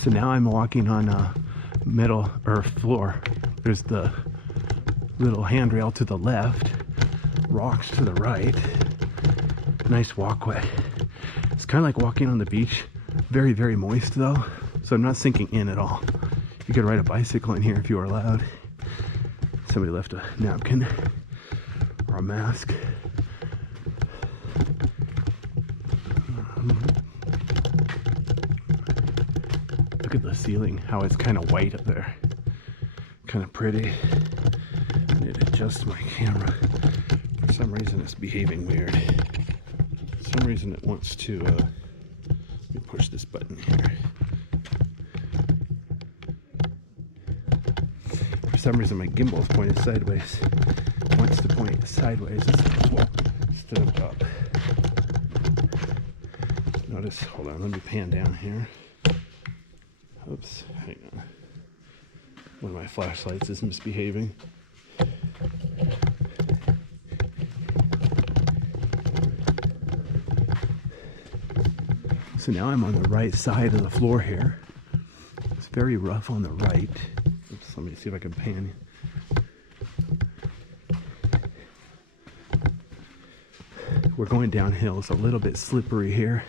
So now I'm walking on a metal or floor. There's the little handrail to the left, rocks to the right. Nice walkway. It's kind of like walking on the beach. Very, very moist though, so I'm not sinking in at all. You could ride a bicycle in here if you were allowed. Somebody left a napkin or a mask. Look at the ceiling, how it's kind of white up there. Kind of pretty. I need to adjust my camera. For some reason it's behaving weird. For some reason it wants to, let me push this button here. For some reason my gimbal is pointed sideways. It wants to point sideways instead of up. Notice, hold on, let me pan down here. Oops, hang on. One of my flashlights is misbehaving. So now I'm on the right side of the floor here. It's very rough on the right. Oops, let me see if I can pan. We're going downhill. It's a little bit slippery here.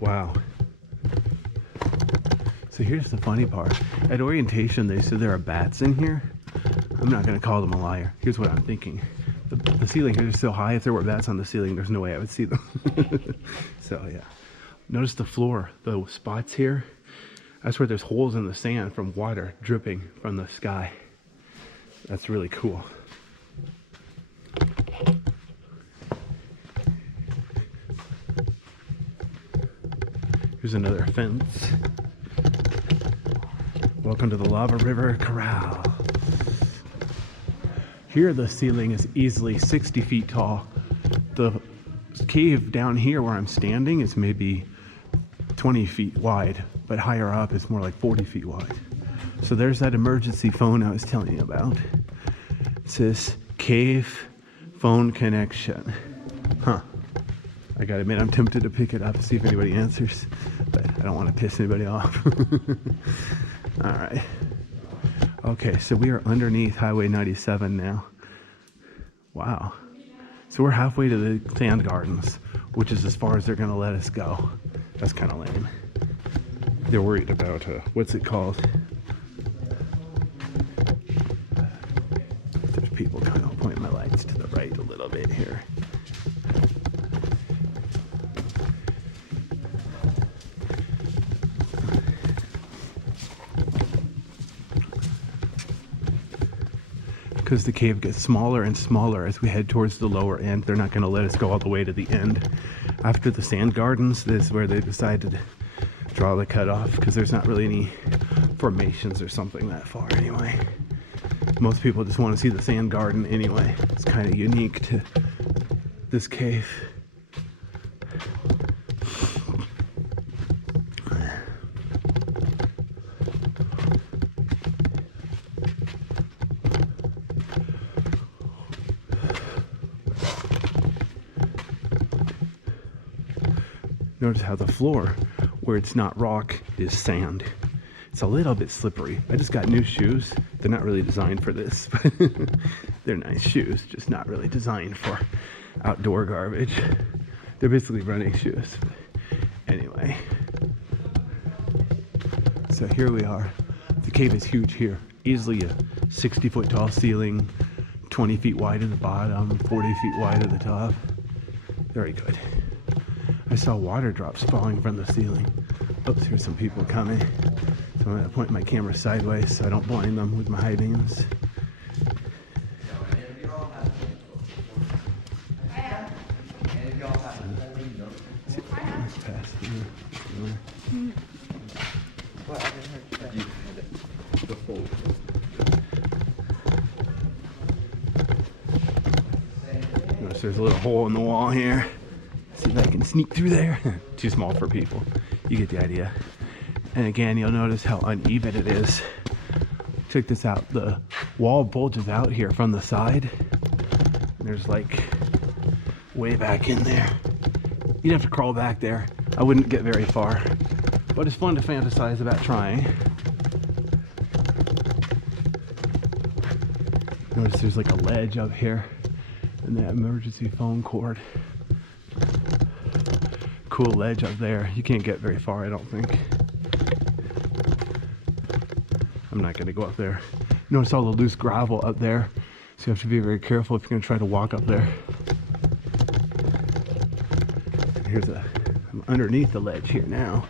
Wow. So here's the funny part. At orientation, they said there are bats in here. I'm not going to call them a liar. Here's what I'm thinking. The ceiling here is so high, if there were bats on the ceiling, there's no way I would see them. So yeah. Notice the floor, the spots here. That's where there's holes in the sand from water dripping from the sky. That's really cool. Here's another fence. Welcome to the Lava River Corral. Here the ceiling is easily 60 feet tall. The cave down here where I'm standing is maybe 20 feet wide, but higher up it's more like 40 feet wide. So there's that emergency phone I was telling you about. It says cave phone connection. Huh. I gotta admit, I'm tempted to pick it up and see if anybody answers, but I don't want to piss anybody off. All right. Okay, so we are underneath Highway 97 now. Wow. So we're halfway to the sand gardens, which is as far as they're gonna let us go. That's kind of lame. They're worried about, what's it called? There's people kind of pointing my lights to the right a little bit here. Because the cave gets smaller and smaller as we head towards the lower end. They're not going to let us go all the way to the end. After the sand gardens, this is where they decided to draw the cutoff, because there's not really any formations or something that far anyway. Most people just want to see the sand garden anyway. It's kind of unique to this cave. Notice how the floor, where it's not rock, is sand. It's a little bit slippery. I just got new shoes. They're not really designed for this, but they're nice shoes, just not really designed for outdoor garbage. They're basically running shoes. Anyway, so here we are. The cave is huge here. Easily a 60-foot tall ceiling, 20 feet wide at the bottom, 40 feet wide at the top. Very good. I saw water drops falling from the ceiling. Oops, here's some people coming. So I'm going to point my camera sideways so I don't blind them with my high beams. Notice there's a little hole in the wall here. See if I can sneak through there. Too small for people. You get the idea. And again, you'll notice how uneven it is. Check this out. The wall bulges out here from the side. And there's like way back in there. You'd have to crawl back there. I wouldn't get very far, but it's fun to fantasize about trying. Notice there's like a ledge up here and that emergency phone cord. Cool ledge up there. You can't get very far, I don't think. I'm not gonna go up there. Notice all the loose gravel up there, so you have to be very careful if you're gonna try to walk up there. And I'm underneath the ledge here now.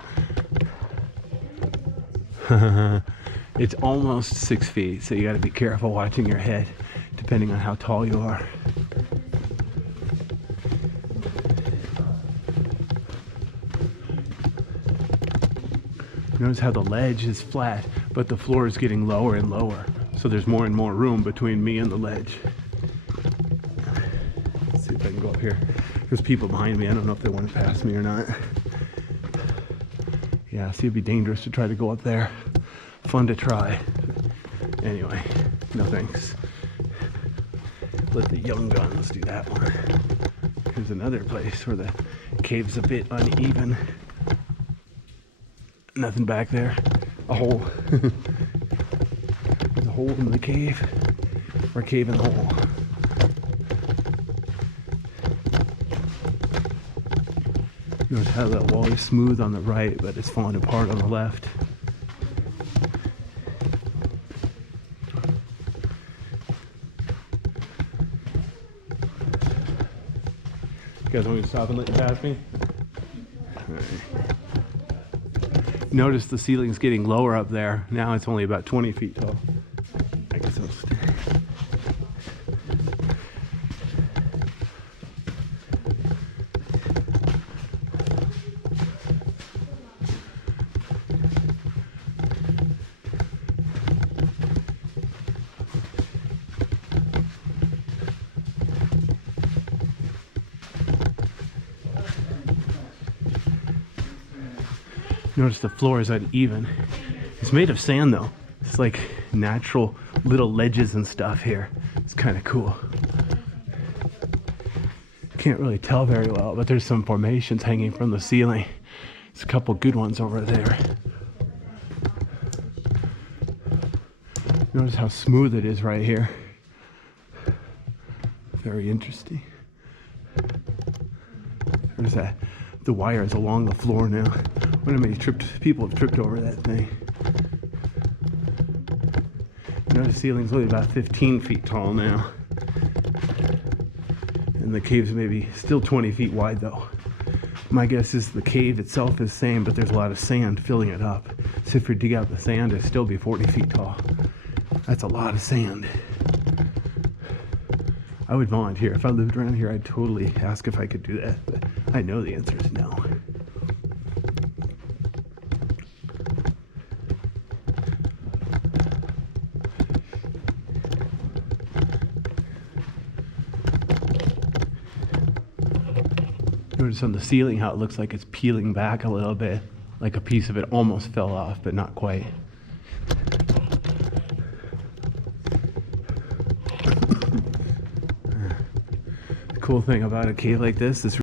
It's almost 6 feet, so you gotta be careful watching your head, depending on how tall you are. Notice how the ledge is flat, but the floor is getting lower and lower. So there's more and more room between me and the ledge. Let's see if I can go up here. There's people behind me. I don't know if they want to pass me or not. Yeah, see, it'd be dangerous to try to go up there. Fun to try. Anyway, no thanks. Let the young guns do that one. Here's another place where the cave's a bit uneven. Nothing back there. A hole. There's a hole in the cave. Or a cave in the hole. Notice how that wall is smooth on the right, but it's falling apart on the left. You guys want me to stop and let you pass me? All right. Notice the ceiling's getting lower up there. Now it's only about 20 feet tall. I guess I'll stay. Notice the floor is uneven. It's made of sand though. It's like natural little ledges and stuff here. It's kind of cool. Can't really tell very well, but there's some formations hanging from the ceiling. There's a couple good ones over there. Notice how smooth it is right here. Very interesting. There's that. The wire is along the floor now. Wonder how many people have tripped over that thing. Notice the ceiling's only about 15 feet tall now. And the cave's maybe still 20 feet wide though. My guess is the cave itself is same, but there's a lot of sand filling it up. So if you dig out the sand, it'd still be 40 feet tall. That's a lot of sand. I would volunteer. If I lived around here, I'd totally ask if I could do that, but I know the answer is no. Notice on the ceiling how it looks like it's peeling back a little bit, like a piece of it almost fell off, but not quite. The cool thing about a cave like this is